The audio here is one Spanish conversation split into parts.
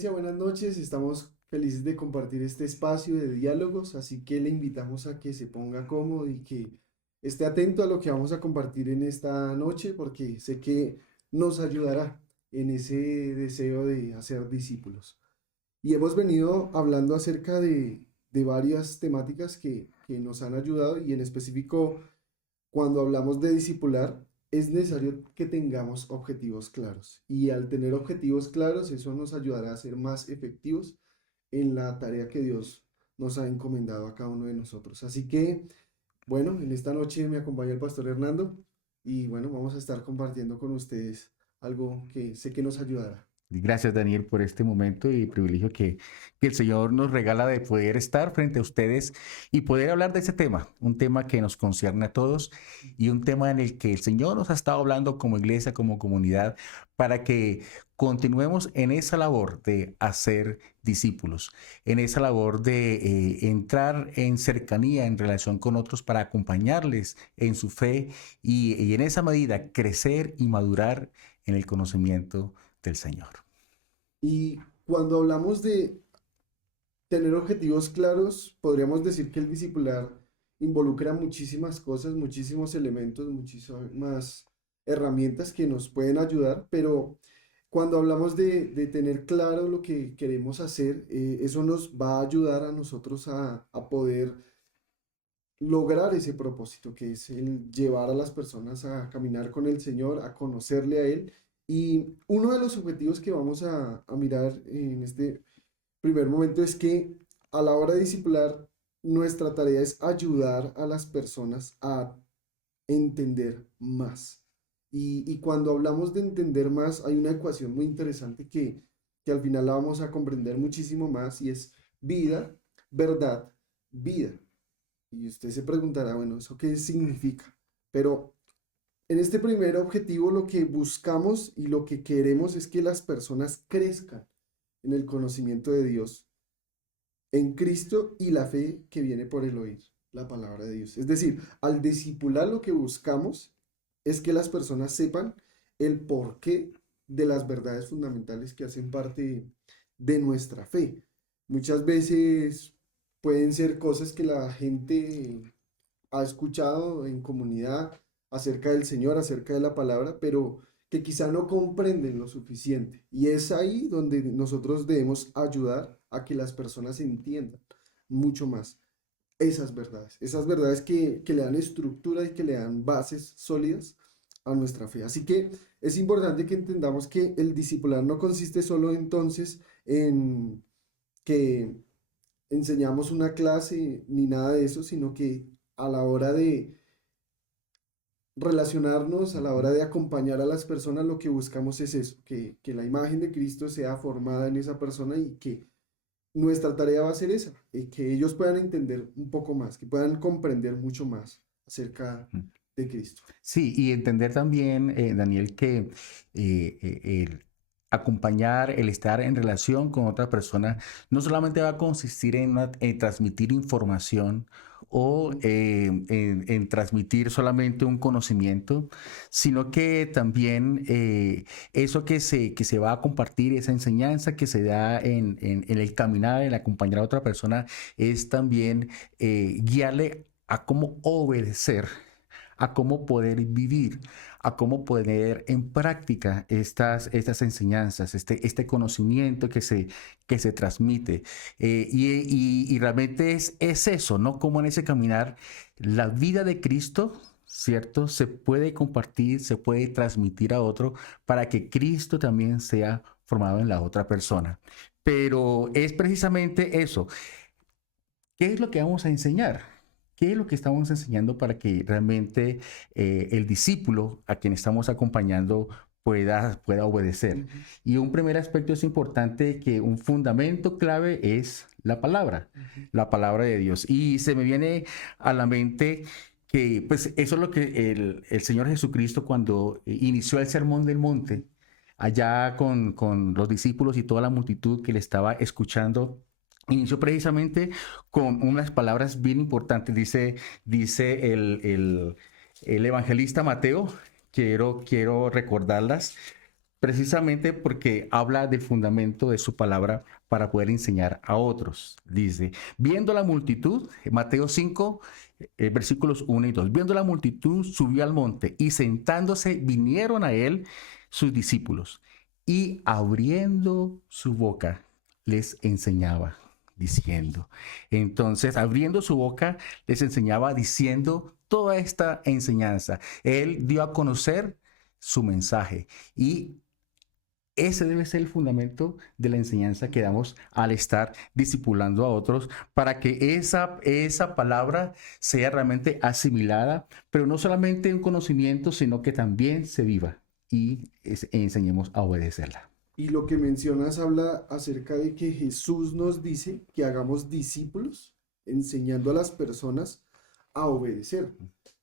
audiencia, buenas noches. Estamos felices de compartir este espacio de diálogos, así que le invitamos a que se ponga cómodo y que esté atento a lo que vamos a compartir en esta noche, porque sé que nos ayudará en ese deseo de hacer discípulos. Y hemos venido hablando acerca de varias temáticas que nos han ayudado y en específico cuando hablamos de discipular, es necesario que tengamos objetivos claros. Y al tener objetivos claros, eso nos ayudará a ser más efectivos en la tarea que Dios nos ha encomendado a cada uno de nosotros. Así que, bueno, en esta noche me acompaña el pastor Hernando y bueno, vamos a estar compartiendo con ustedes algo que sé que nos ayudará. Y gracias, Daniel, por este momento y privilegio que el Señor nos regala de poder estar frente a ustedes y poder hablar de ese tema, un tema que nos concierne a todos y un tema en el que el Señor nos ha estado hablando como iglesia, como comunidad, para que continuemos en esa labor de hacer discípulos, en esa labor de entrar en cercanía, en relación con otros para acompañarles en su fe y en esa medida crecer y madurar en el conocimiento del Señor. Y cuando hablamos de tener objetivos claros, podríamos decir que el discipular involucra muchísimas cosas, muchísimos elementos, muchísimas herramientas que nos pueden ayudar, pero cuando hablamos de tener claro lo que queremos hacer, eso nos va a ayudar a nosotros a poder lograr ese propósito, que es el llevar a las personas a caminar con el Señor, a conocerle a Él. Y uno de los objetivos que vamos a mirar en este primer momento es que a la hora de discipular, nuestra tarea es ayudar a las personas a entender más. Y cuando hablamos de entender más, hay una ecuación muy interesante que al final la vamos a comprender muchísimo más y es vida, verdad, vida. Y usted se preguntará, bueno, ¿eso qué significa? Pero en este primer objetivo lo que buscamos y lo que queremos es que las personas crezcan en el conocimiento de Dios en Cristo y la fe que viene por el oír la palabra de Dios. Es decir, al discipular lo que buscamos es que las personas sepan el porqué de las verdades fundamentales que hacen parte de nuestra fe. Muchas veces pueden ser cosas que la gente ha escuchado en comunidad acerca del Señor, acerca de la palabra, pero que quizá no comprenden lo suficiente. Y es ahí donde nosotros debemos ayudar a que las personas entiendan mucho más esas verdades que le dan estructura y que le dan bases sólidas a nuestra fe. Así que es importante que entendamos que el discipular no consiste solo entonces en que enseñamos una clase ni nada de eso, sino que a la hora de relacionarnos, a la hora Ujú. de acompañar a las personas, lo que buscamos es eso, que la imagen de Cristo sea formada en esa persona y que nuestra tarea va a ser esa, que ellos puedan entender un poco más, que puedan comprender mucho más acerca de Cristo. Sí, y entender también, Daniel, que el acompañar, el estar en relación con otra persona, no solamente va a consistir en transmitir información o en transmitir solamente un conocimiento, sino que también eso que se va a compartir, esa enseñanza que se da en el caminar, en acompañar a otra persona, es también guiarle a cómo obedecer, a cómo poder vivir, a cómo poner en práctica estas enseñanzas, este conocimiento que se transmite. Y realmente es eso, ¿no? Como en ese caminar, la vida de Cristo, ¿cierto? Se puede compartir, se puede transmitir a otro para que Cristo también sea formado en la otra persona. Pero es precisamente eso. ¿Qué es lo que vamos a enseñar? ¿Qué es lo que estamos enseñando para que realmente el discípulo a quien estamos acompañando pueda obedecer? Ujú, Y un primer aspecto es importante, que un fundamento clave es ujú. la palabra de Dios. Y se me viene a la mente que pues eso es lo que el Señor Jesucristo, cuando inició el Sermón del Monte, allá con los discípulos y toda la multitud que le estaba escuchando, inició precisamente con unas palabras bien importantes. Dice el evangelista Mateo, quiero recordarlas. Precisamente porque habla del fundamento de su palabra para poder enseñar a otros. Dice, viendo la multitud, Mateo 5, versículos 1 y 2, viendo la multitud, subió al monte y sentándose vinieron a él sus discípulos y abriendo su boca les enseñaba diciendo. Entonces, abriendo su boca les enseñaba diciendo toda esta enseñanza. Él dio a conocer su mensaje y ese debe ser el fundamento de la enseñanza que damos al estar discipulando a otros para que esa palabra sea realmente asimilada, pero no solamente un conocimiento, sino que también se viva y enseñemos a obedecerla. Y lo que mencionas habla acerca de que Jesús nos dice que hagamos discípulos, enseñando a las personas a obedecer.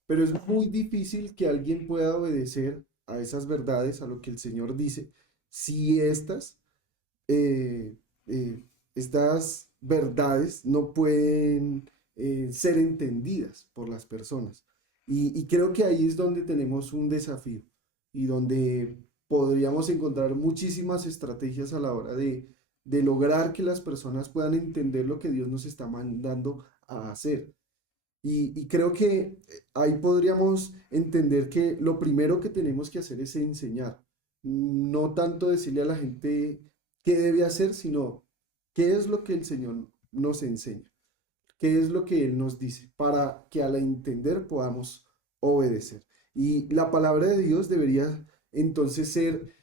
Pero es muy difícil que alguien pueda obedecer a esas verdades, a lo que el Señor dice, si eh, estas verdades no pueden ser entendidas por las personas. Y creo que ahí es donde tenemos un desafío y donde podríamos encontrar muchísimas estrategias a la hora de lograr que las personas puedan entender lo que Dios nos está mandando a hacer. Y creo que ahí podríamos entender que lo primero que tenemos que hacer es enseñar, no tanto decirle a la gente qué debe hacer, sino qué es lo que el Señor nos enseña, qué es lo que Él nos dice, para que al entender podamos obedecer. Y la palabra de Dios debería entonces ser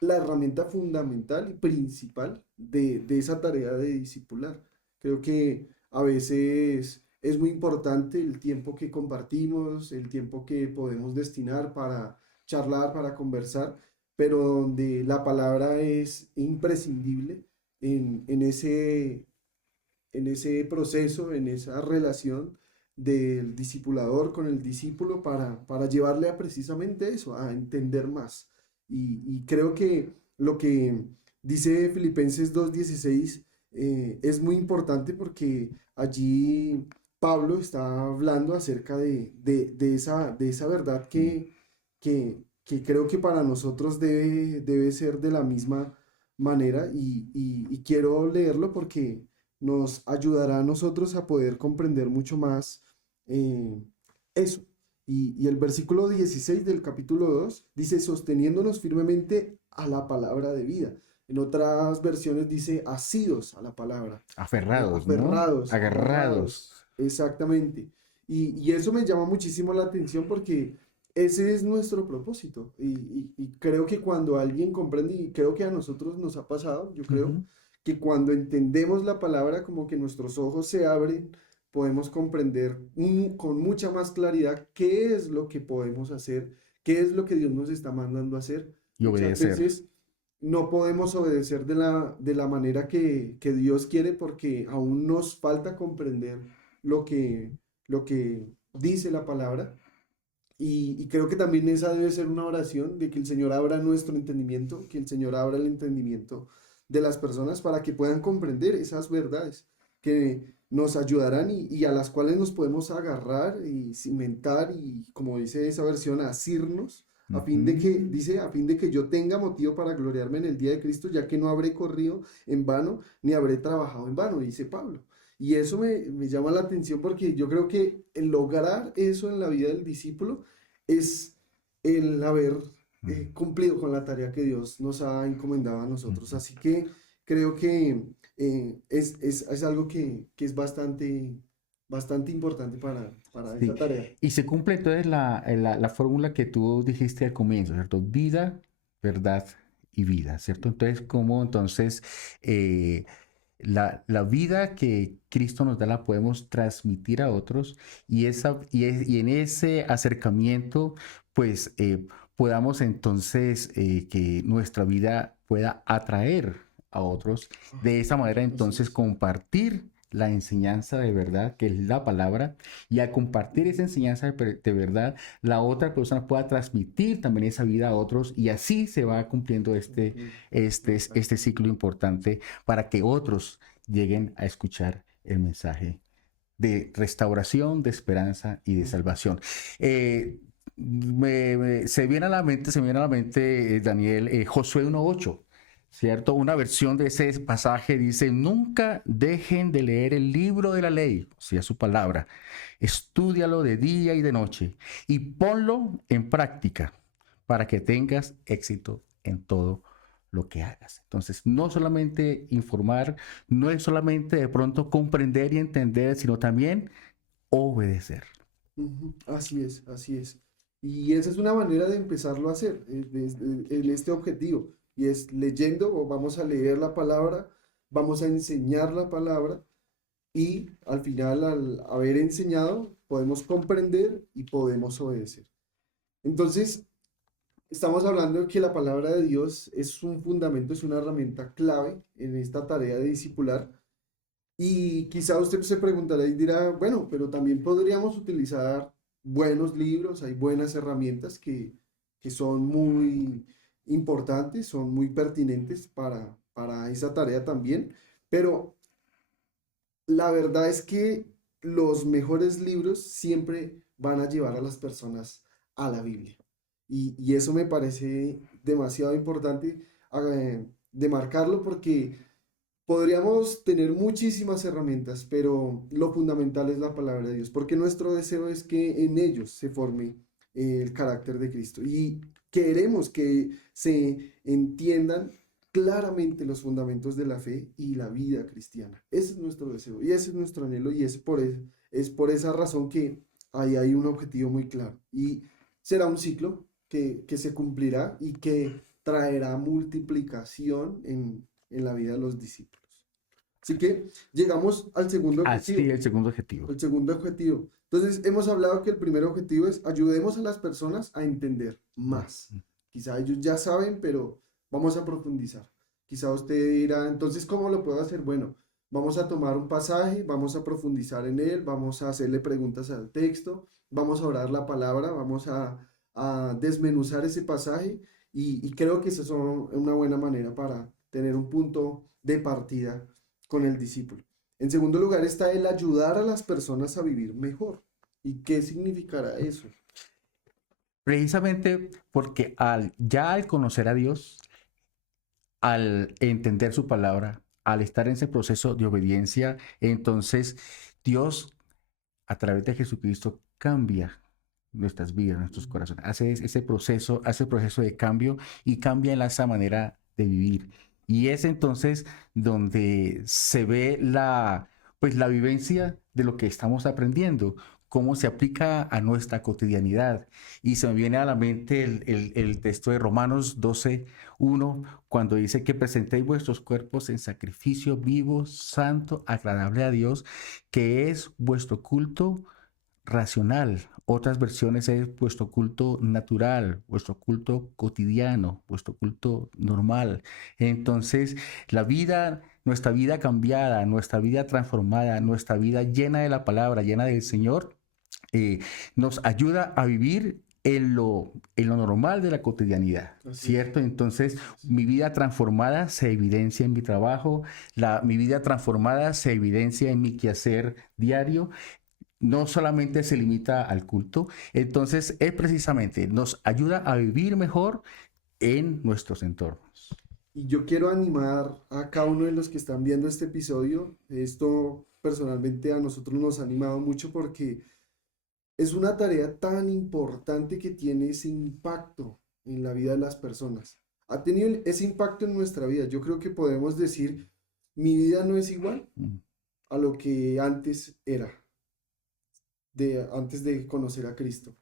la herramienta fundamental y principal de esa tarea de discipular. Creo que a veces es muy importante el tiempo que compartimos, el tiempo que podemos destinar para charlar, para conversar, pero donde la palabra es imprescindible en ese proceso, en esa relación del discipulador con el discípulo para llevarle a precisamente eso, a entender más. Y creo que lo que dice Filipenses 2:16 es muy importante porque allí Pablo está hablando acerca de esa verdad que creo que para nosotros debe ser de la misma manera y quiero leerlo porque nos ayudará a nosotros a poder comprender mucho más eh, eso. Y el versículo 16 del capítulo 2 dice, sosteniéndonos firmemente a la palabra de vida. En otras versiones dice, asidos a la palabra, Aferrados, ¿no? aferrados, Agarrados. amarrados, exactamente. Y eso me llama muchísimo la atención porque ese es nuestro propósito. Y creo que cuando alguien comprende, y creo que a nosotros nos ha pasado, yo creo, Ujú. que cuando entendemos la palabra, como que nuestros ojos se abren, podemos comprender con mucha más claridad qué es lo que podemos hacer, qué es lo que Dios nos está mandando a hacer. Y Muchas obedecer. veces no podemos obedecer de la manera que Dios quiere porque aún nos falta comprender lo lo que dice la palabra. Y creo que también esa debe ser una oración de que el Señor abra nuestro entendimiento, que el Señor abra el entendimiento de las personas para que puedan comprender esas verdades que nos ayudarán y a las cuales nos podemos agarrar y cimentar y, como dice esa versión, asirnos, a fin de que, Ujú. dice, a fin de que yo tenga motivo para gloriarme en el día de Cristo, ya que no habré corrido en vano, ni habré trabajado en vano, dice Pablo. Y eso me llama la atención porque yo creo que el lograr eso en la vida del discípulo es el haber cumplido con la tarea que Dios nos ha encomendado a nosotros. Ujú. Así que creo que es algo que es bastante importante para esa Sí. tarea. Y se cumple entonces la fórmula que tú dijiste al comienzo, ¿cierto? Vida, verdad y vida, ¿cierto? Entonces, ¿cómo entonces eh, la vida que Cristo nos da la podemos transmitir a otros y en ese acercamiento, pues podamos entonces que nuestra vida pueda atraer a otros. Ah, De esa manera, así entonces, es. compartir la enseñanza de verdad, que es la palabra, y al compartir esa enseñanza de verdad, la otra persona pueda transmitir también esa vida a otros y así se va cumpliendo Ujú, este exacto. ciclo importante para que otros lleguen a escuchar el mensaje de restauración, de esperanza y de Ujú. salvación. Eh, se me viene a la mente, Daniel, Josué 1:8, ¿cierto? Una versión de ese pasaje dice, nunca dejen de leer el libro de la ley, o sea, su palabra, estúdialo de día y de noche y ponlo en práctica para que tengas éxito en todo lo que hagas. Entonces, no solamente informar, no es solamente de pronto comprender y entender, sino también obedecer. Ujú, así es, así es. Y esa es una manera de empezarlo a hacer, en este objetivo, y es leyendo, o vamos a leer la palabra, vamos a enseñar la palabra, y al final, al haber enseñado, podemos comprender y podemos obedecer. Entonces, estamos hablando de que la palabra de Dios es un fundamento, es una herramienta clave en esta tarea de discipular. Y quizá usted se preguntará y dirá, bueno, pero también podríamos utilizar buenos libros, hay buenas herramientas que son muy importantes, son muy pertinentes para esa tarea también, pero la verdad es que los mejores libros siempre van a llevar a las personas a la Biblia. Y eso me parece demasiado importante de marcarlo porque podríamos tener muchísimas herramientas, pero lo fundamental es la palabra de Dios, porque nuestro deseo es que en ellos se forme el carácter de Cristo y queremos que se entiendan claramente los fundamentos de la fe y la vida cristiana. Ese es nuestro deseo y ese es nuestro anhelo y es por esa razón que ahí hay un objetivo muy claro y será un ciclo que se cumplirá y que traerá multiplicación en la vida de los discípulos. Así que llegamos al segundo Así objetivo. el segundo objetivo. El segundo objetivo. Entonces, hemos hablado que el primer objetivo es ayudemos a las personas a entender más. Quizá ellos ya saben, pero vamos a profundizar. Quizá usted dirá, entonces, ¿cómo lo puedo hacer? Bueno, vamos a tomar un pasaje, vamos a profundizar en él, vamos a hacerle preguntas al texto, vamos a orar la palabra, vamos a desmenuzar ese pasaje y creo que esa es una buena manera para tener un punto de partida con el discípulo. En segundo lugar está el ayudar a las personas a vivir mejor. ¿Y qué significará eso? Precisamente porque ya al conocer a Dios, al entender su palabra, al estar en ese proceso de obediencia, entonces Dios a través de Jesucristo cambia nuestras vidas, nuestros corazones, hace proceso de cambio y cambia en esa manera de vivir. Y es entonces donde se ve pues la vivencia de lo que estamos aprendiendo, cómo se aplica a nuestra cotidianidad. Y se me viene a la mente el texto de Romanos 12:1, cuando dice que presentéis vuestros cuerpos en sacrificio vivo, santo, agradable a Dios, que es vuestro culto racional. Otras versiones es vuestro culto natural, vuestro culto cotidiano, vuestro culto normal. Entonces, nuestra vida cambiada, nuestra vida transformada, nuestra vida llena de la palabra, llena del Señor, nos ayuda a vivir en lo normal de la cotidianidad, Así es. ¿cierto? Entonces, Así es. mi vida transformada se evidencia en mi trabajo, mi vida transformada se evidencia en mi quehacer diario, no solamente se limita al culto, entonces es precisamente, nos ayuda a vivir mejor en nuestros entornos. Y yo quiero animar a cada uno de los que están viendo este episodio. Esto personalmente a nosotros nos ha animado mucho porque es una tarea tan importante que tiene ese impacto en la vida de las personas. Ha tenido ese impacto en nuestra vida. Yo creo que podemos decir, mi vida no es igual Mm. a lo que antes era, antes de conocer a Cristo.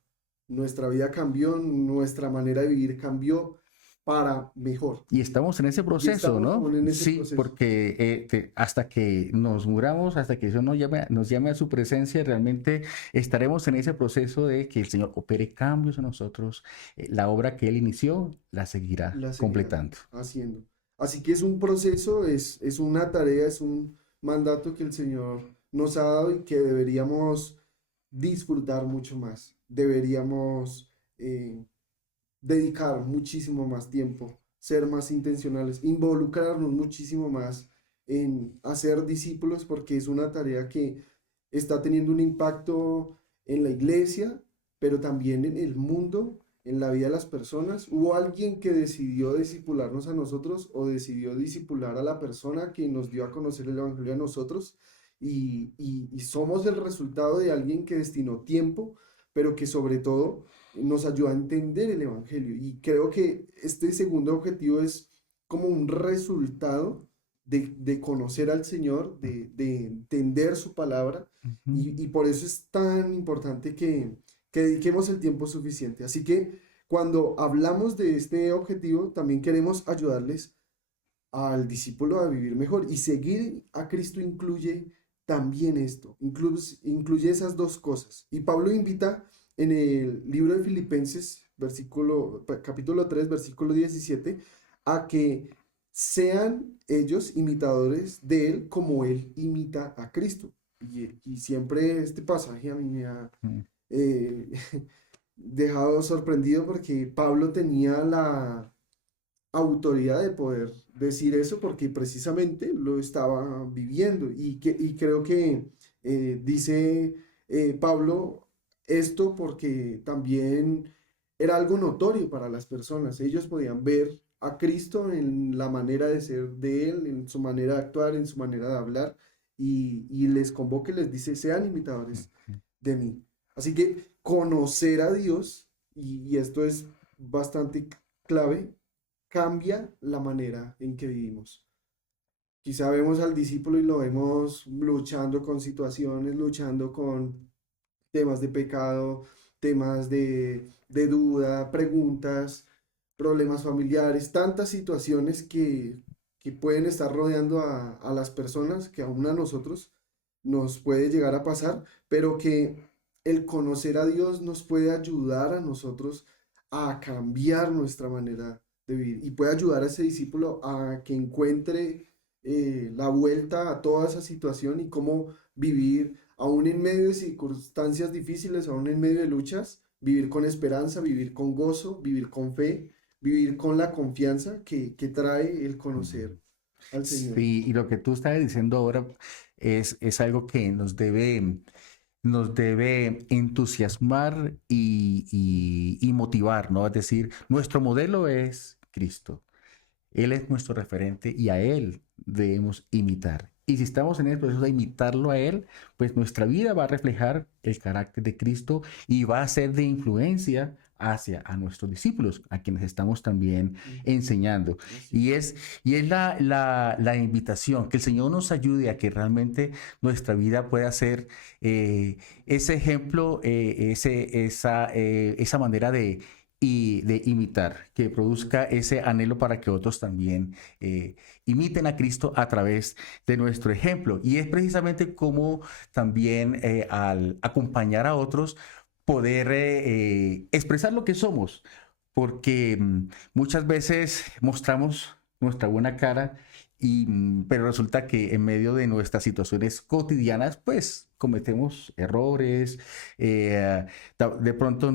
Nuestra vida cambió, nuestra manera de vivir cambió para mejor. Y estamos en ese Y proceso, estamos ¿no? aún en ese Sí, proceso. porque hasta que nos muramos, hasta que Dios nos llame a su presencia, realmente estaremos en ese proceso de que el Señor opere cambios en nosotros. La obra que Él inició la seguirá La seguirá completando. haciendo. Así que es un proceso, es una tarea, es un mandato que el Señor nos ha dado y que deberíamos disfrutar mucho más. Deberíamos dedicar muchísimo más tiempo, ser más intencionales, involucrarnos muchísimo más en hacer discípulos porque es una tarea que está teniendo un impacto en la iglesia pero también en el mundo, en la vida de las personas. Hubo alguien que decidió discipularnos a nosotros o decidió discipular a la persona que nos dio a conocer el Evangelio a nosotros y somos el resultado de alguien que destinó tiempo, pero que sobre todo nos ayudó a entender el Evangelio. Y creo que este segundo objetivo es como un resultado de conocer al Señor, de entender su palabra, Ujú. y por eso es tan importante que dediquemos el tiempo suficiente. Así que cuando hablamos de este objetivo, también queremos ayudarles al discípulo a vivir mejor. Y seguir a Cristo incluye también esto, incluye esas dos cosas. Y Pablo invita en el libro de Filipenses, capítulo 3 versículo 17, a que sean ellos imitadores de él como él imita a Cristo. Y siempre este pasaje a mí me ha Mm. eh, dejado sorprendido porque Pablo tenía la autoridad de poder decir eso porque precisamente lo estaba viviendo y creo que dice Pablo esto porque también era algo notorio para las personas. Ellos podían ver a Cristo en la manera de ser de Él, en su manera de actuar, en su manera de hablar y les convoca y les dice, sean imitadores de mí. Así que conocer a Dios, y esto es bastante clave, cambia la manera en que vivimos. Quizá vemos al discípulo y lo vemos luchando con situaciones, luchando con temas de pecado, temas de duda, preguntas, problemas familiares, tantas situaciones que pueden estar rodeando a las personas, que aún a nosotros nos puede llegar a pasar, pero que el conocer a Dios nos puede ayudar a nosotros a cambiar nuestra manera de vivir y puede ayudar a ese discípulo a que encuentre la vuelta a toda esa situación y cómo vivir aún en medio de circunstancias difíciles, aún en medio de luchas, vivir con esperanza, vivir con gozo, vivir con fe, vivir con la confianza que trae el Mm. conocer al Señor. Sí, y lo que tú estás diciendo ahora es algo que nos debe entusiasmar y motivar, ¿no? Es decir, nuestro modelo es Cristo. Él es nuestro referente y a Él debemos imitar. Y si estamos en el proceso de imitarlo a Él, pues nuestra vida va a reflejar el carácter de Cristo y va a ser de influencia hacia a nuestros discípulos, a quienes estamos también Ujú. enseñando. Así Y es. es, y es la invitación, que el Señor nos ayude a que realmente nuestra vida pueda ser ese ejemplo, esa manera de imitar, que produzca ese anhelo para que otros también imiten a Cristo a través de nuestro ejemplo. Y es precisamente como también al acompañar a otros, poder expresar lo que somos, porque muchas veces mostramos nuestra buena cara. Pero resulta que en medio de nuestras situaciones cotidianas, pues cometemos errores, de pronto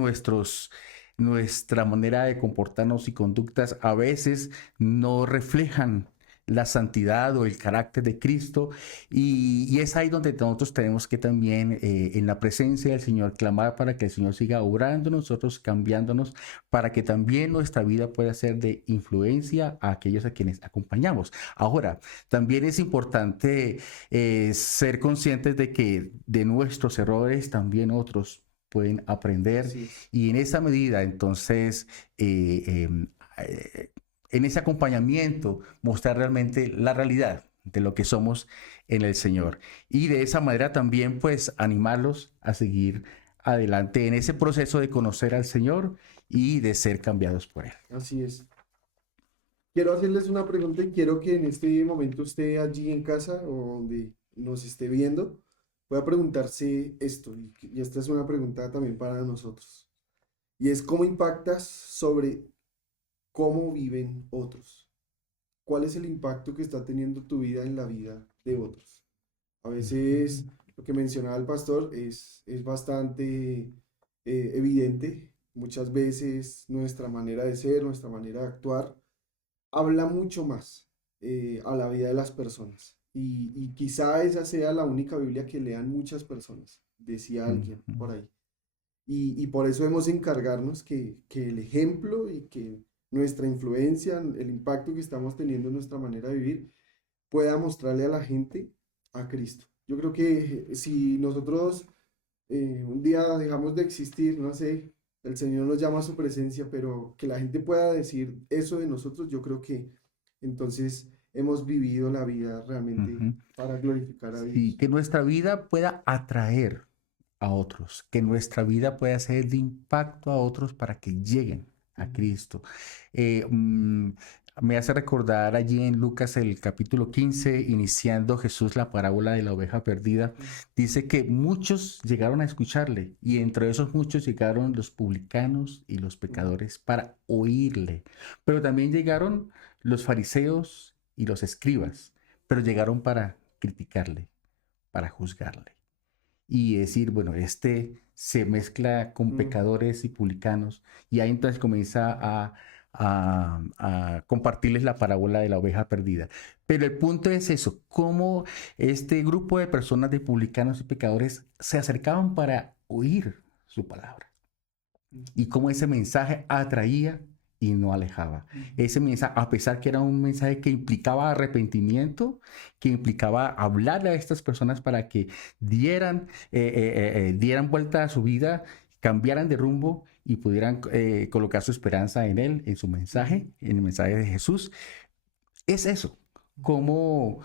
nuestra manera de comportarnos y conductas a veces no reflejan la santidad o el carácter de Cristo y es ahí donde nosotros tenemos que también en la presencia del Señor clamar para que el Señor siga obrando en nosotros, cambiándonos, para que también nuestra vida pueda ser de influencia a aquellos a quienes acompañamos. Ahora, también es importante ser conscientes de que de nuestros errores también otros pueden aprender Así es. y en esa medida, entonces, eh, eh, en ese acompañamiento, mostrar realmente la realidad de lo que somos en el Señor. Y de esa manera también, pues, animarlos a seguir adelante en ese proceso de conocer al Señor y de ser cambiados por Él. Así es. Quiero hacerles una pregunta y quiero que en este momento esté allí en casa o donde nos esté viendo, pueda preguntarse esto. Y esta es una pregunta también para nosotros. Y es cómo impactas sobre cómo viven otros. ¿Cuál es el impacto que está teniendo tu vida en la vida de otros? A veces lo que mencionaba el pastor es bastante evidente. Muchas veces nuestra manera de ser, nuestra manera de actuar, habla mucho más a la vida de las personas. Y quizá esa sea la única Biblia que lean muchas personas, decía alguien por ahí. y por eso debemos encargarnos que el ejemplo y que nuestra influencia, el impacto que estamos teniendo en nuestra manera de vivir, pueda mostrarle a la gente a Cristo. Yo creo que si nosotros un día dejamos de existir, no sé, el Señor nos llama a su presencia, pero que la gente pueda decir eso de nosotros, yo creo que entonces hemos vivido la vida realmente Ujú. para glorificar a Sí, Dios. que nuestra vida pueda atraer a otros, que nuestra vida pueda ser de impacto a otros para que lleguen a Ujú, Cristo. Eh, mm, Me hace recordar allí en Lucas el capítulo 15, iniciando Jesús la parábola de la oveja perdida, ujú, dice que muchos llegaron a escucharle y entre esos muchos llegaron los publicanos y los ujú. pecadores para oírle, pero también llegaron los fariseos y los escribas, pero llegaron para criticarle, para juzgarle y decir, bueno, este se mezcla con Mm, pecadores y publicanos, y ahí entonces comienza a compartirles la parábola de la oveja perdida. Pero el punto es eso, cómo este grupo de personas, de publicanos y pecadores, se acercaban para oír su palabra y ujú, cómo ese mensaje atraía y no alejaba. ujú. Ese mensaje, a pesar que era un mensaje que implicaba arrepentimiento, que implicaba hablarle a estas personas para que dieran vuelta a su vida, cambiaran de rumbo y pudieran colocar su esperanza en Él, en su mensaje, Ujú, en el mensaje de Jesús. Es eso. ¿Cómo,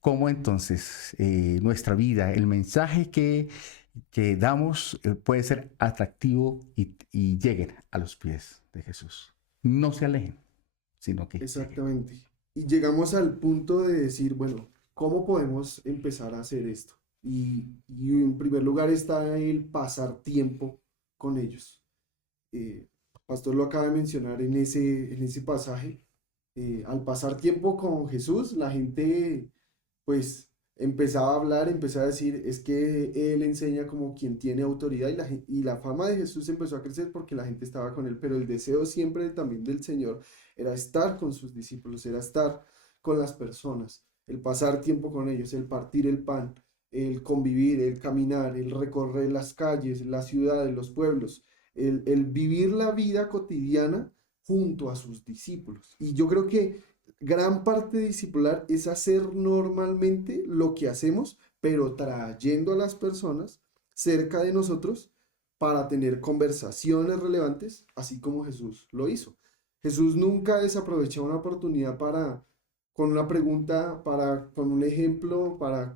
cómo entonces nuestra vida, el mensaje que damos puede ser atractivo y lleguen a los pies de Jesús? No se alejen, sino que lleguen. exactamente. Y llegamos al punto de decir, bueno, ¿cómo podemos empezar a hacer esto? Y en primer lugar está el pasar tiempo con ellos. eh, Pastor lo acaba de mencionar en ese pasaje. Al pasar tiempo con Jesús, la gente pues empezaba a hablar, empezaba a decir, es que Él enseña como quien tiene autoridad y la fama de Jesús empezó a crecer porque la gente estaba con Él, pero el deseo siempre también del Señor era estar con sus discípulos, era estar con las personas, el pasar tiempo con ellos, el partir el pan, el convivir, el caminar, el recorrer las calles, las ciudades, los pueblos, el vivir la vida cotidiana junto a sus discípulos. Y yo creo que gran parte de discipular es hacer normalmente lo que hacemos, pero trayendo a las personas cerca de nosotros para tener conversaciones relevantes, así como Jesús lo hizo. Jesús nunca desaprovechó una oportunidad para, con una pregunta, para, con un ejemplo, para,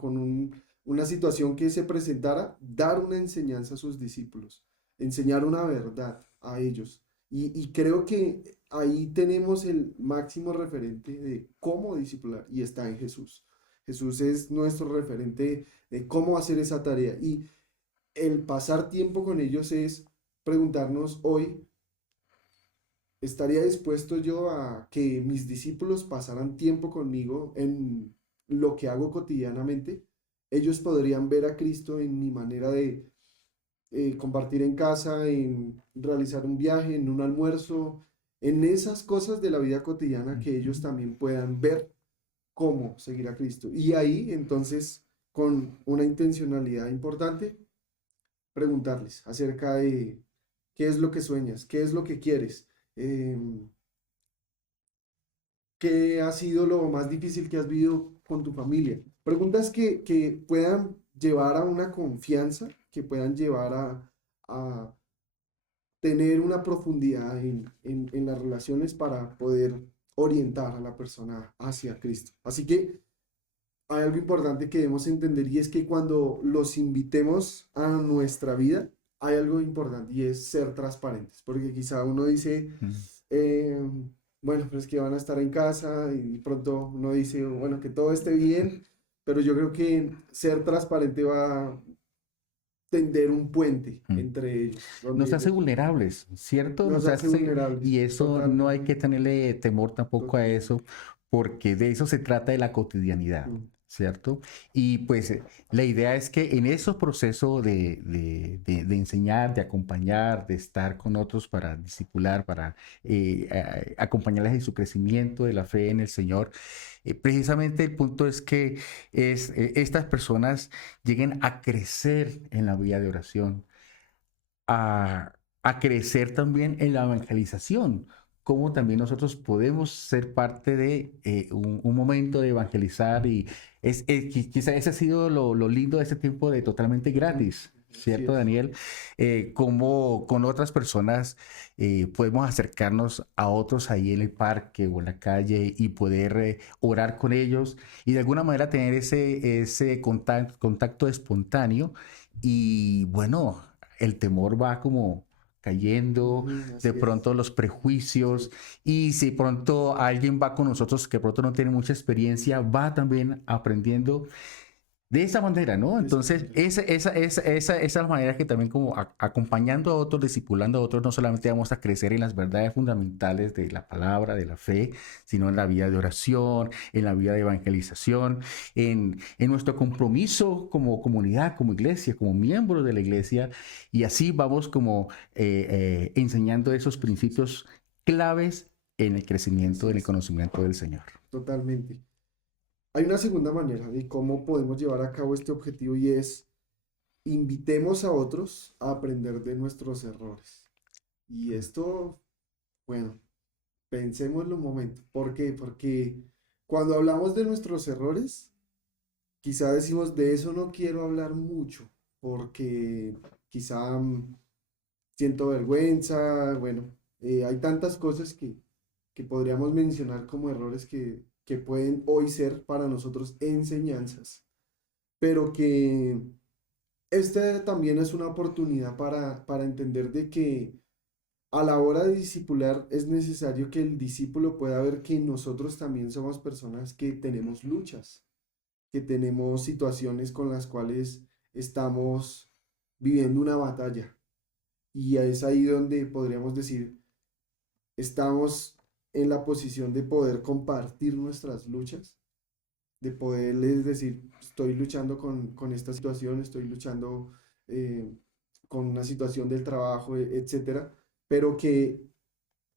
una situación que se presentara, dar una enseñanza a sus discípulos, enseñar una verdad a ellos. Y creo que ahí tenemos el máximo referente de cómo discipular y está en Jesús. Jesús es nuestro referente de cómo hacer esa tarea. Y el pasar tiempo con ellos es preguntarnos hoy, ¿estaría dispuesto yo a que mis discípulos pasaran tiempo conmigo en lo que hago cotidianamente? Ellos podrían ver a Cristo en mi manera de compartir en casa, en realizar un viaje, en un almuerzo, en esas cosas de la vida cotidiana que ellos Ujú. también puedan ver cómo seguir a Cristo. Y ahí entonces, con una intencionalidad importante, preguntarles acerca de qué es lo que sueñas, qué es lo que quieres, qué ha sido lo más difícil que has vivido con tu familia. Preguntas que puedan llevar a una confianza, que puedan llevar a tener una profundidad en las relaciones para poder orientar a la persona hacia Cristo. Así que hay algo importante que debemos entender y es que cuando los invitemos a nuestra vida, hay algo importante y es ser transparentes, porque quizá uno dice, Ujú. eh, bueno, pues que van a estar en casa y pronto uno dice, bueno, que todo esté bien, pero yo creo que ser transparente va a tender un puente Ujú. entre ellos, donde Nos hace ellos vulnerables, ¿cierto? nos Nos hace hace, vulnerables, y eso no hay totalmente, que tenerle temor tampoco a eso, totalmente. porque de eso se trata de la cotidianidad, Mm, ¿cierto? Y pues la idea es que en esos procesos de enseñar, de acompañar, de estar con otros para discipular, para acompañarles en su crecimiento de la fe en el Señor, precisamente el punto es que estas personas lleguen a crecer en la vida de oración, a, a crecer también en la evangelización, cómo también nosotros podemos ser parte de un momento de evangelizar y quizá ese ha sido lo lindo de este tiempo de totalmente Ujú, gratis. así ¿Cierto, es. Daniel? Cómo con otras personas podemos acercarnos a otros ahí en el parque o en la calle y poder orar con ellos y de alguna manera tener ese contacto espontáneo y bueno, el temor va como cayendo, Ujú, de así es. pronto los Así prejuicios es. y si pronto alguien va con nosotros que pronto no tiene mucha experiencia, va también aprendiendo de esa manera, ¿no? De esa Entonces, manera. esa es la manera que también como acompañando a otros, discipulando a otros, no solamente vamos a crecer en las verdades fundamentales de la palabra, de la fe, sino en la vida de oración, en la vida de evangelización, en nuestro compromiso como comunidad, como iglesia, como miembros de la iglesia, y así vamos como enseñando esos principios claves en el crecimiento, Así en el es. conocimiento del Señor. Totalmente. Hay una segunda manera de cómo podemos llevar a cabo este objetivo y es invitemos a otros a aprender de nuestros errores. Y esto, bueno, pensémoslo un momento. ¿Por qué? Porque cuando hablamos de nuestros errores, quizá decimos, de eso no quiero hablar mucho, porque quizá siento vergüenza, bueno, hay tantas cosas que podríamos mencionar como errores que pueden hoy ser para nosotros enseñanzas, pero que esta también es una oportunidad para entender de que a la hora de discipular es necesario que el discípulo pueda ver que nosotros también somos personas que tenemos luchas, que tenemos situaciones con las cuales estamos viviendo una batalla. Y es ahí donde podríamos decir, estamos en la posición de poder compartir nuestras luchas, de poderles decir, estoy luchando con esta situación, estoy luchando eh, con una situación del trabajo, etcétera, pero que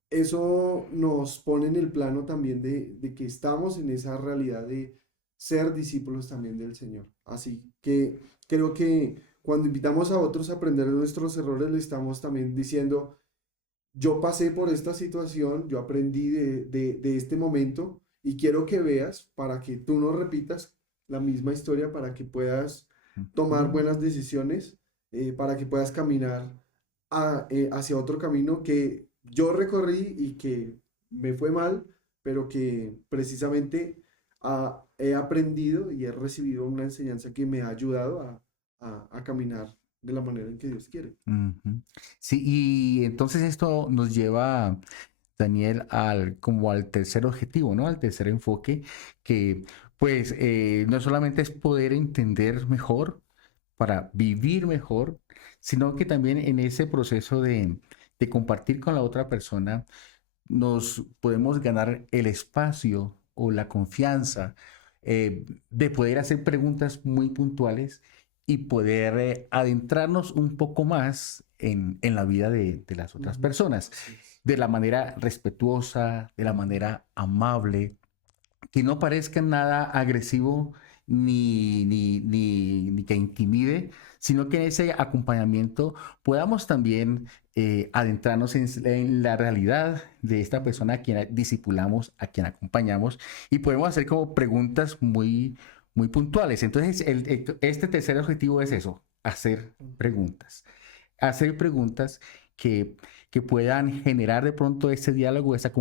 eso nos pone en el plano también de que estamos en esa realidad de ser discípulos también del Señor. Así que creo que cuando invitamos a otros a aprender de nuestros errores, le estamos también diciendo, yo pasé por esta situación, yo aprendí de este momento y quiero que veas para que tú no repitas la misma historia, para que puedas tomar Ujú. buenas decisiones, para que puedas caminar hacia otro camino que yo recorrí y que me fue mal, pero que precisamente he aprendido y he recibido una enseñanza que me ha ayudado a caminar de la manera en que Dios quiere. Ujú. Sí, y entonces esto nos lleva, Daniel, como al tercer objetivo, ¿no? Al tercer enfoque, que pues no solamente es poder entender mejor para vivir mejor, sino que también en ese proceso de compartir con la otra persona, nos podemos ganar el espacio o la confianza de poder hacer preguntas muy puntuales y poder adentrarnos un poco más en la vida de las otras Ujú, personas, así es. de la manera respetuosa, de la Ujú. manera amable, que no parezca nada agresivo ni que intimide, sino que en ese acompañamiento podamos también adentrarnos en la realidad de esta Ujú, persona a quien discipulamos, a quien acompañamos, y podemos hacer como preguntas muy puntuales. Entonces, este tercer objetivo es eso, ujú. hacer preguntas que, que puedan generar de pronto ese diálogo, esa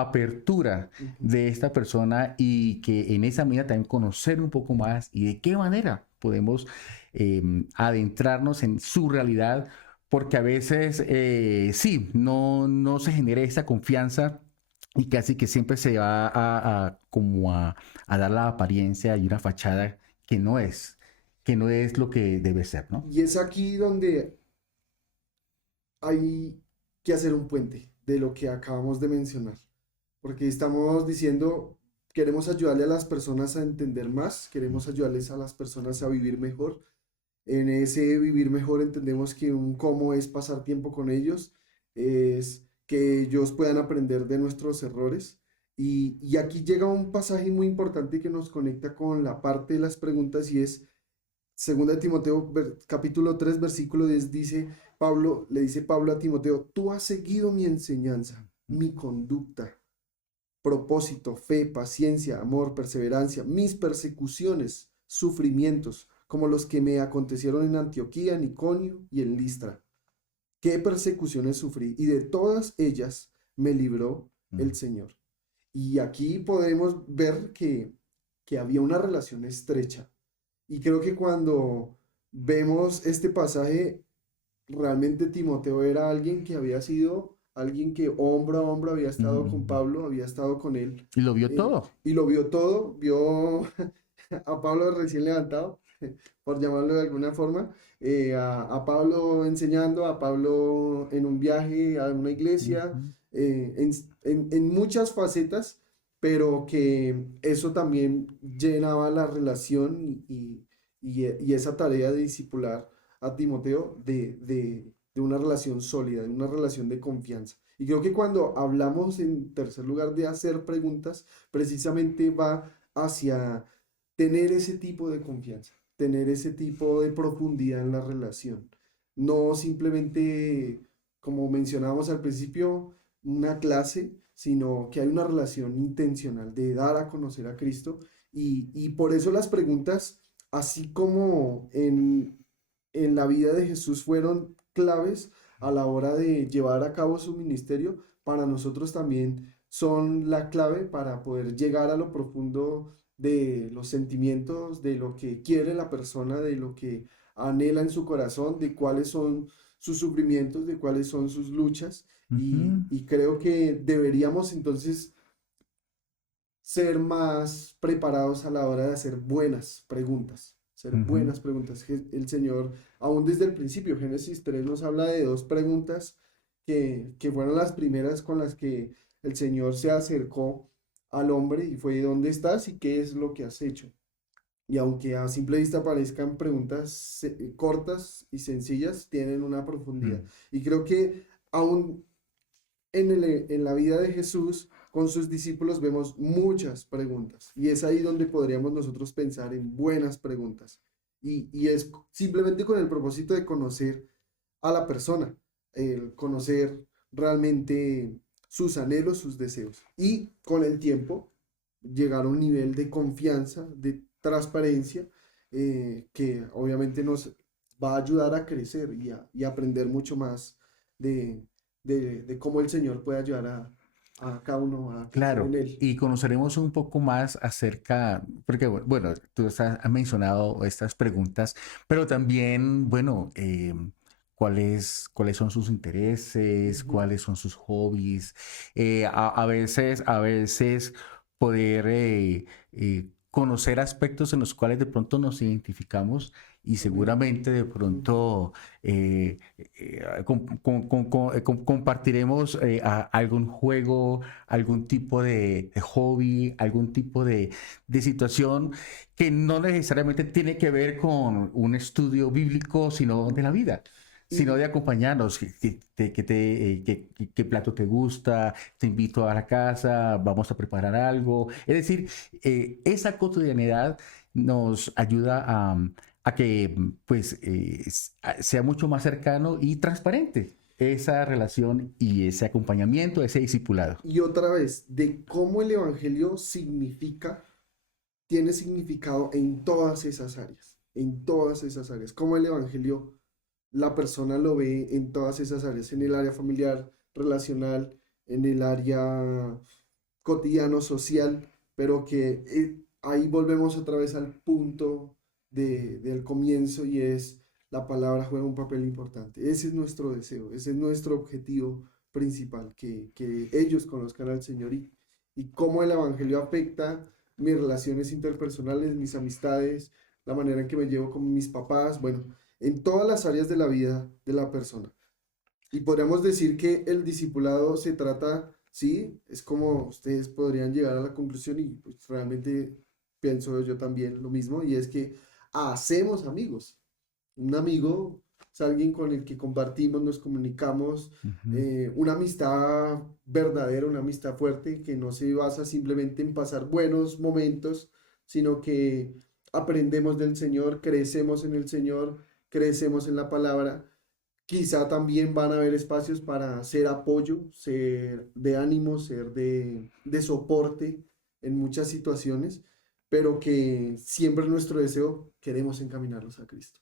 apertura Ujú. de esta persona y que en esa medida también conocer un poco más y de qué manera podemos adentrarnos en su realidad, porque a veces sí, no se genera esa confianza y casi que siempre se va a dar la apariencia y una fachada que no es, que no es lo que debe ser, ¿no? Y es aquí donde hay que hacer un puente de lo que acabamos de mencionar, porque estamos diciendo, queremos ayudarle a las personas a entender más, queremos ayudarles a las personas a vivir mejor. En ese vivir mejor entendemos que un cómo es pasar tiempo con ellos, es que ellos puedan aprender de nuestros errores. Y aquí llega un pasaje muy importante que nos conecta con la parte de las preguntas y es Segunda de Timoteo, capítulo 3 versículo 10 dice, le dice Pablo a Timoteo, tú has seguido mi enseñanza, mi conducta, propósito, fe, paciencia, amor, perseverancia, mis persecuciones, sufrimientos, como los que me acontecieron en Antioquía, en Iconio y en Listra. ¿Qué persecuciones sufrí? Y de todas ellas me libró el Mm. Señor. Y aquí podemos ver que había una relación estrecha. Y creo que cuando vemos este pasaje, realmente Timoteo era alguien que había sido, alguien que hombro a hombro había estado con Mm. Pablo, había estado con él, Y lo vio todo. y lo vio todo, vio a Pablo recién levantado, por llamarlo de alguna forma, a Pablo enseñando, a Pablo en un viaje a una iglesia, Ujú. en muchas facetas, pero que eso también llenaba la relación y esa tarea de discipular a Timoteo de una relación sólida, de una relación de confianza. Y creo que cuando hablamos en tercer lugar de hacer preguntas, precisamente va hacia tener ese tipo de confianza, tener ese tipo de profundidad en la relación. No simplemente, como mencionábamos al principio, una clase, sino que hay una relación intencional de dar a conocer a Cristo. Y por eso las preguntas, así como en la vida de Jesús fueron claves a la hora de llevar a cabo su ministerio, para nosotros también son la clave para poder llegar a lo profundo de los sentimientos, de lo que quiere la persona, de lo que anhela en su corazón, de cuáles son sus sufrimientos, de cuáles son sus luchas. Ujú. Y creo que deberíamos entonces ser más preparados a la hora de hacer buenas preguntas. Hacer Ujú. buenas preguntas. El Señor, aún desde el principio, Génesis 3 nos habla de dos preguntas que fueron las primeras con las que el Señor se acercó al hombre y fue: ¿dónde estás y qué es lo que has hecho? Y aunque a simple vista parezcan preguntas cortas y sencillas, tienen una profundidad. Mm. Y creo que aún en la vida de Jesús con sus discípulos vemos muchas preguntas y es ahí donde podríamos nosotros pensar en buenas preguntas y es simplemente con el propósito de conocer a la persona, el conocer realmente sus anhelos, sus deseos y con el tiempo llegar a un nivel de confianza, de transparencia, que obviamente nos va a ayudar a crecer y a aprender mucho más de, de cómo el Señor puede ayudar a cada uno a crecer en Claro, Él. y conoceremos un poco más acerca, porque bueno, tú has mencionado estas preguntas, pero también, bueno, cuáles son sus intereses, Ujú. cuáles son sus hobbies. A veces poder conocer aspectos en los cuales de pronto nos identificamos y Amén. seguramente de Ujú. pronto compartiremos algún juego, algún tipo de hobby, algún tipo de situación que no necesariamente tiene que ver con un estudio bíblico, sino de la vida, sino de Y, acompañarnos, qué plato te gusta, te invito a la casa, vamos a preparar algo. Es decir, esa cotidianidad nos ayuda a que pues sea mucho más cercano y transparente esa relación y ese acompañamiento, ese discipulado. y otra vez, de cómo el Evangelio tiene significado en todas esas áreas, en todas esas áreas. Cómo el Evangelio, la persona lo ve en todas esas áreas, en el área familiar, relacional, en el área cotidiano, social, pero que ahí volvemos otra vez al punto del comienzo y es la palabra juega un papel importante. Ese es nuestro deseo, ese es nuestro objetivo principal, que ellos conozcan al Señor y cómo el Evangelio afecta mis relaciones interpersonales, mis amistades, la manera en que me llevo con mis papás, bueno, en todas las áreas de la vida de la persona. Y podríamos decir que el discipulado se trata, sí, es como ustedes podrían llegar a la conclusión y pues realmente pienso yo también lo mismo, y es que hacemos amigos. Un amigo es alguien con el que compartimos, nos comunicamos, Ujú. una amistad verdadera, una amistad fuerte que no se basa simplemente en pasar buenos momentos, sino que aprendemos del Señor, crecemos en el Señor, crecemos en la palabra. Quizá también van a haber espacios para ser apoyo, ser de ánimo, ser de soporte en muchas situaciones, pero que siempre nuestro deseo queremos encaminarlos a Cristo,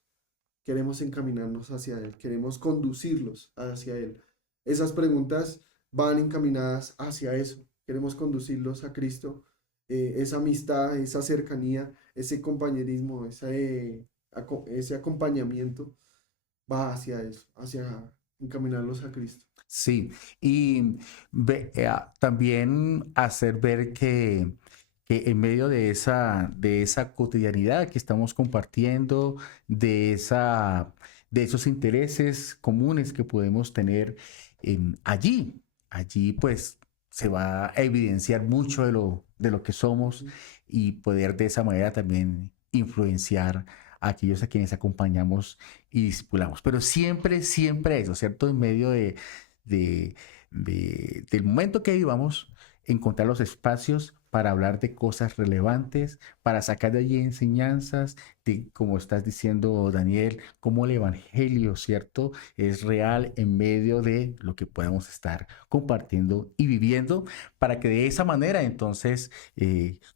queremos encaminarnos hacia Él, queremos conducirlos hacia Él. Esas preguntas van encaminadas hacia eso, queremos conducirlos a Cristo, esa amistad, esa cercanía, ese compañerismo, ese acompañamiento va hacia eso, hacia encaminarlos a Cristo. Sí, y también hacer ver que en medio de esa cotidianidad que estamos compartiendo, de esos intereses comunes que podemos tener allí pues se va a evidenciar mucho de lo que somos Ujú. y poder de esa manera también influenciar a aquellos a quienes acompañamos y discipulamos. Pero siempre, siempre eso, ¿cierto? En medio de, del momento que vivamos, encontrar los espacios para hablar de cosas relevantes, para sacar de allí enseñanzas, de, como estás diciendo, Daniel, cómo el Evangelio, ¿cierto? Es real en medio de lo que podemos estar compartiendo y viviendo, para que de esa manera entonces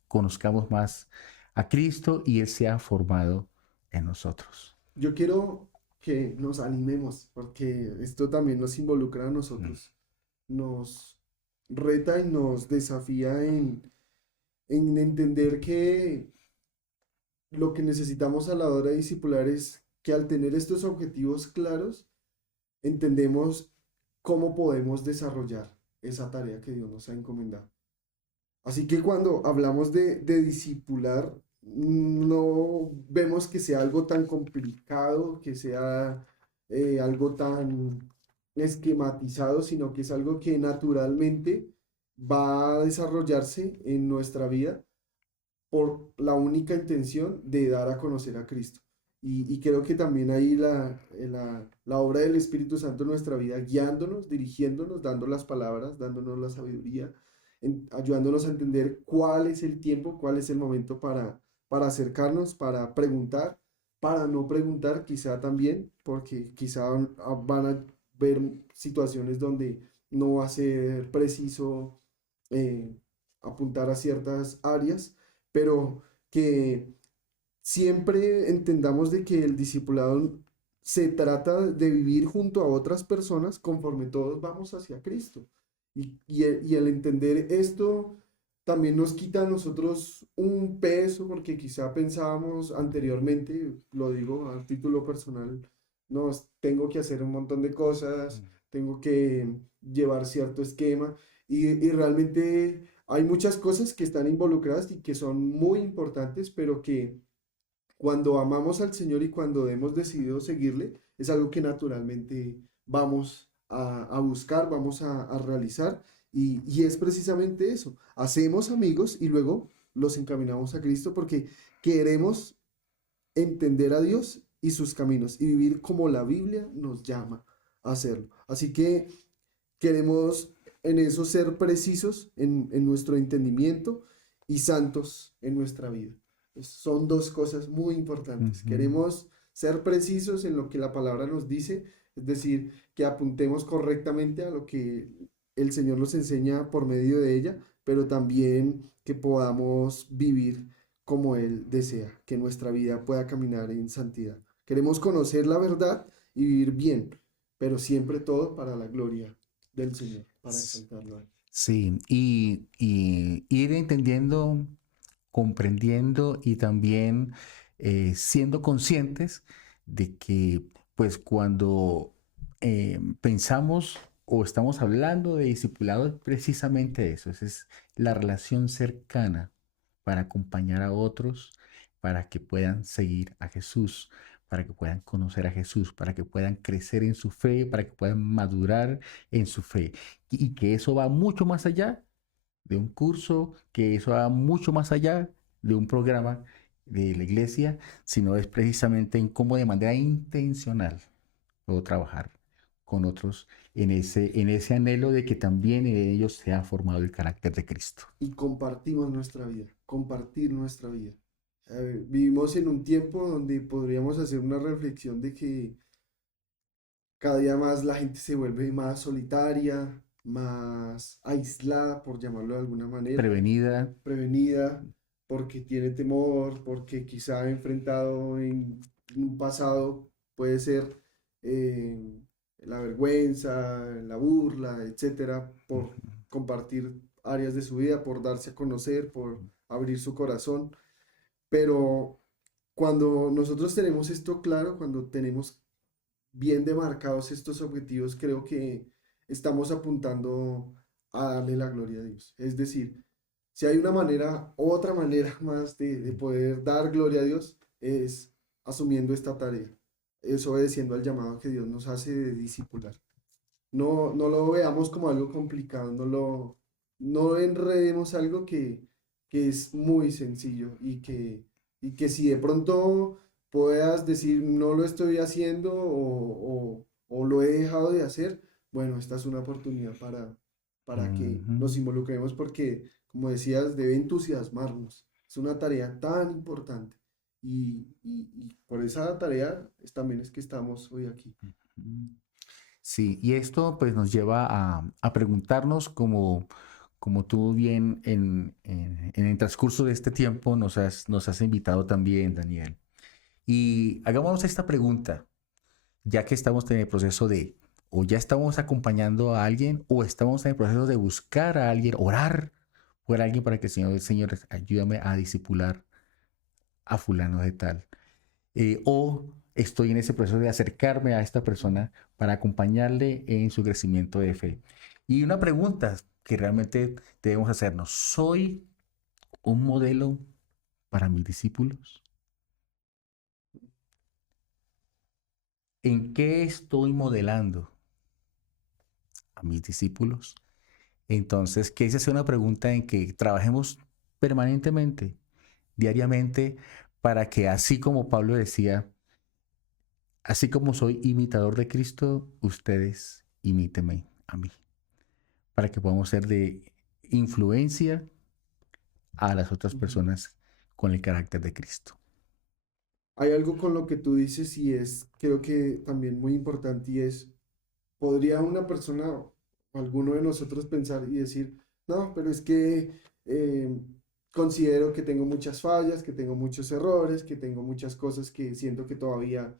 conozcamos más a Cristo y Él sea formado en nosotros. Yo quiero que nos animemos, porque esto también nos involucra a Mm. nosotros, nos reta y nos desafía en entender que lo que necesitamos a la hora de discipular es que al tener estos objetivos claros, entendemos cómo podemos desarrollar esa tarea que Dios nos ha encomendado. Así que cuando hablamos de discipular, no vemos que sea algo tan complicado, que sea algo tan esquematizado, sino que es algo que naturalmente va a desarrollarse en nuestra vida por la única intención de dar a conocer a Cristo. Y creo que también ahí la obra del Espíritu Santo en nuestra vida, guiándonos, dirigiéndonos, dando las palabras, dándonos la sabiduría, ayudándonos a entender cuál es el tiempo, cuál es el momento para acercarnos, para preguntar, para no preguntar quizá también, porque quizá van a ver situaciones donde no va a ser preciso eh, apuntar a ciertas áreas, pero que siempre entendamos de que el discipulado se trata de vivir junto a otras personas conforme todos vamos hacia Cristo. Y el entender esto también nos quita a nosotros un peso, porque quizá pensábamos anteriormente, lo digo a título personal, no, tengo que hacer un montón de cosas, tengo que llevar cierto esquema, y realmente hay muchas cosas que están involucradas y que son muy importantes, pero que cuando amamos al Señor y cuando hemos decidido seguirle, es algo que naturalmente vamos a buscar, vamos a realizar. Y es precisamente eso. Hacemos amigos y luego los encaminamos a Cristo porque queremos entender a Dios y sus caminos y vivir como la Biblia nos llama a hacerlo. Así que queremos en eso ser precisos en nuestro entendimiento y santos en nuestra vida. Son dos cosas muy importantes. Ujú. Queremos ser precisos en lo que la palabra nos dice, es decir, que apuntemos correctamente a lo que el Señor nos enseña por medio de ella, pero también que podamos vivir como Él desea, que nuestra vida pueda caminar en santidad. Queremos conocer la verdad y vivir bien, pero siempre todo para la gloria del Señor, para S- exaltarlo a Él. Sí, y ir entendiendo, comprendiendo y también siendo conscientes de que pues cuando pensamos o estamos hablando de discipulado es precisamente eso, es la relación cercana para acompañar a otros, para que puedan seguir a Jesús, para que puedan conocer a Jesús, para que puedan crecer en su fe, para que puedan madurar en su fe. Y que eso va mucho más allá de un curso, que eso va mucho más allá de un programa de la iglesia, sino es precisamente en cómo de manera intencional puedo trabajar con otros en ese anhelo de que también en ellos sea formado el carácter de Cristo. Y compartimos nuestra vida, compartir nuestra vida. Vivimos en un tiempo donde podríamos hacer una reflexión de que cada día más la gente se vuelve más solitaria, más aislada, por llamarlo de alguna manera, Prevenida. prevenida, porque tiene temor, porque quizá ha enfrentado en un pasado, puede ser eh, la vergüenza, la burla, etcétera, por compartir áreas de su vida, por darse a conocer, por abrir su corazón. Pero cuando nosotros tenemos esto claro, cuando tenemos bien demarcados estos objetivos, creo que estamos apuntando a darle la gloria a Dios. Es decir, si hay una manera, otra manera más de poder dar gloria a Dios, es asumiendo esta tarea, es obedeciendo al llamado que Dios nos hace de discipular. No lo veamos como algo complicado, no enredemos algo que es muy sencillo y que si de pronto puedas decir no lo estoy haciendo o lo he dejado de hacer, bueno, esta es una oportunidad para que Ujú. nos involucremos porque, como decías, debe entusiasmarnos. Es una tarea tan importante y por esa tarea también es que estamos hoy aquí. Sí, y esto pues nos lleva a preguntarnos como tú bien en el transcurso de este tiempo nos has invitado también, Daniel. Y hagámonos esta pregunta, ya que estamos en el proceso de, o ya estamos acompañando a alguien, o estamos en el proceso de buscar a alguien, orar por alguien para que el Señor, ayúdame a discipular a fulano de tal. O estoy en ese proceso de acercarme a esta persona para acompañarle en su crecimiento de fe. Y una pregunta que realmente debemos hacernos, ¿soy un modelo para mis discípulos? ¿En qué estoy modelando a mis discípulos? Entonces, que esa sea una pregunta en que trabajemos permanentemente, diariamente, para que así como Pablo decía, así como soy imitador de Cristo, ustedes imítenme a mí, para que podamos ser de influencia a las otras Ujú. personas con el carácter de Cristo. Hay algo con lo que tú dices y es, creo que también muy importante y es, ¿podría una persona o alguno de nosotros pensar y decir, no, pero es que eh, considero que tengo muchas fallas, que tengo muchos errores, que tengo muchas cosas que siento que todavía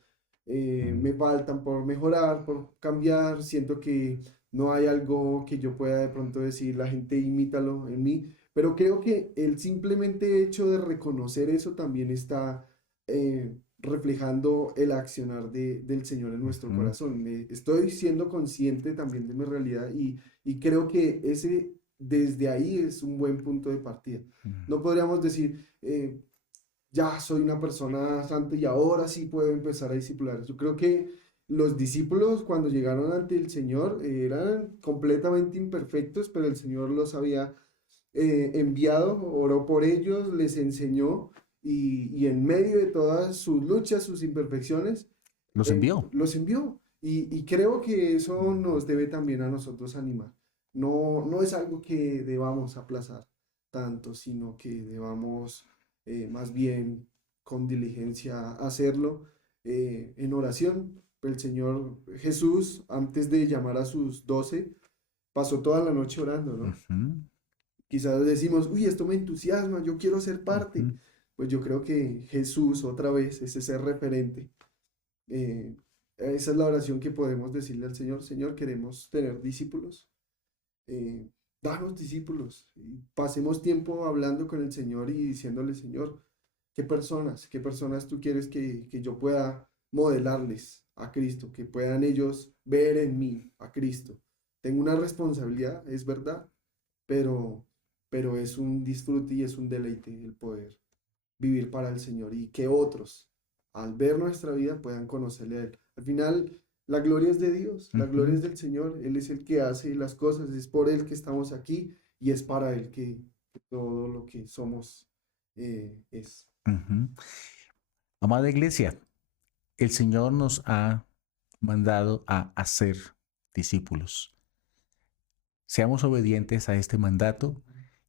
Mm. me faltan por mejorar, por cambiar, siento que no hay algo que yo pueda de pronto decir, la gente imítalo en mí, pero creo que el simplemente hecho de reconocer eso también está reflejando el accionar del Señor en nuestro Ujú. corazón. Estoy siendo consciente también de mi realidad y creo que ese desde ahí es un buen punto de partida. No podríamos decir, ya soy una persona santa y ahora sí puedo empezar a discipular. Yo creo que los discípulos cuando llegaron ante el Señor eran completamente imperfectos, pero el Señor los había enviado, oró por ellos, les enseñó y en medio de todas sus luchas, sus imperfecciones, Los envió. los envió. Y creo que eso nos debe también a nosotros animar. No es algo que debamos aplazar tanto, sino que debamos más bien con diligencia hacerlo en oración. El Señor Jesús, antes de llamar a sus 12, pasó toda la noche orando, ¿no? Ujú. Quizás decimos, uy, esto me entusiasma, yo quiero ser parte. Ujú. Pues yo creo que Jesús otra vez es ese referente. Eh, Esa es la oración que podemos decirle al Señor. Señor, queremos tener discípulos. Eh, Danos discípulos. Y pasemos tiempo hablando con el Señor y diciéndole, Señor, qué personas tú quieres que yo pueda modelarles a Cristo, que puedan ellos ver en mí a Cristo. Tengo una responsabilidad, es verdad, pero, pero es un disfrute y es un deleite el poder vivir para el Señor y que otros, al ver nuestra vida, puedan conocerle a Él. Al final, la gloria es de Dios, la gloria Ujú. es del Señor, Él es el que hace las cosas, es por Él que estamos aquí y es para Él que todo lo que somos es. Ujú. Amada iglesia, el Señor nos ha mandado a hacer discípulos. Seamos obedientes a este mandato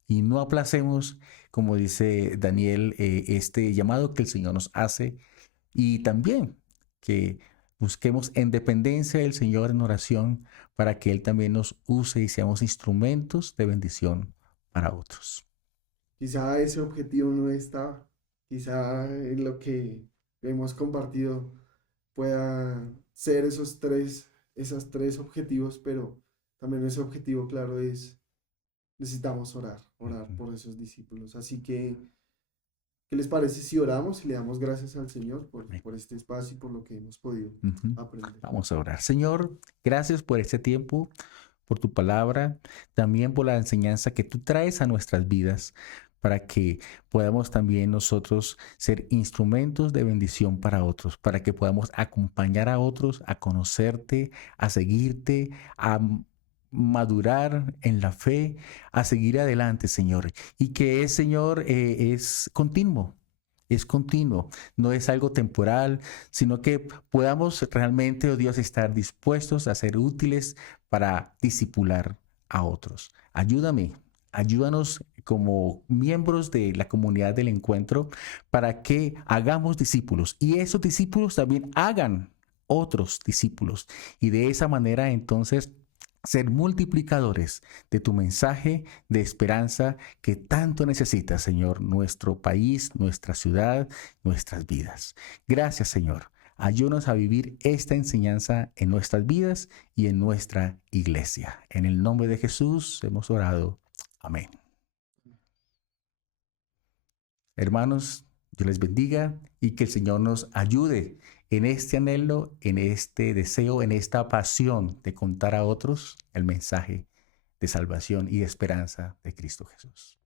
y no aplacemos, como dice Daniel, este llamado que el Señor nos hace y también que busquemos en dependencia del Señor en oración para que Él también nos use y seamos instrumentos de bendición para otros. Quizá ese objetivo no está, quizá en lo que hemos compartido pueda ser esos tres objetivos, pero también ese objetivo claro es, necesitamos orar Ujú. por esos discípulos. Así que, ¿qué les parece si oramos y le damos gracias al Señor Amén. por este espacio y por lo que hemos podido Ujú. aprender? Vamos a orar. Señor, gracias por este tiempo, por tu palabra, también por la enseñanza que tú traes a nuestras vidas para que podamos también nosotros ser instrumentos de bendición para otros, para que podamos acompañar a otros a conocerte, a seguirte, madurar en la fe, a seguir adelante, Señor. Y que es, Señor, es continuo, no es algo temporal, sino que podamos realmente, oh Dios, estar dispuestos a ser útiles para discipular a otros. Ayúdame, ayúdanos como miembros de la comunidad del encuentro para que hagamos discípulos y esos discípulos también hagan otros discípulos y de esa manera entonces ser multiplicadores de tu mensaje de esperanza que tanto necesita, Señor, nuestro país, nuestra ciudad, nuestras vidas. Gracias, Señor. Ayúdanos a vivir esta enseñanza en nuestras vidas y en nuestra iglesia. En el nombre de Jesús hemos orado. Amén. Hermanos, Dios les bendiga y que el Señor nos ayude en este anhelo, en este deseo, en esta pasión de contar a otros el mensaje de salvación y de esperanza de Cristo Jesús.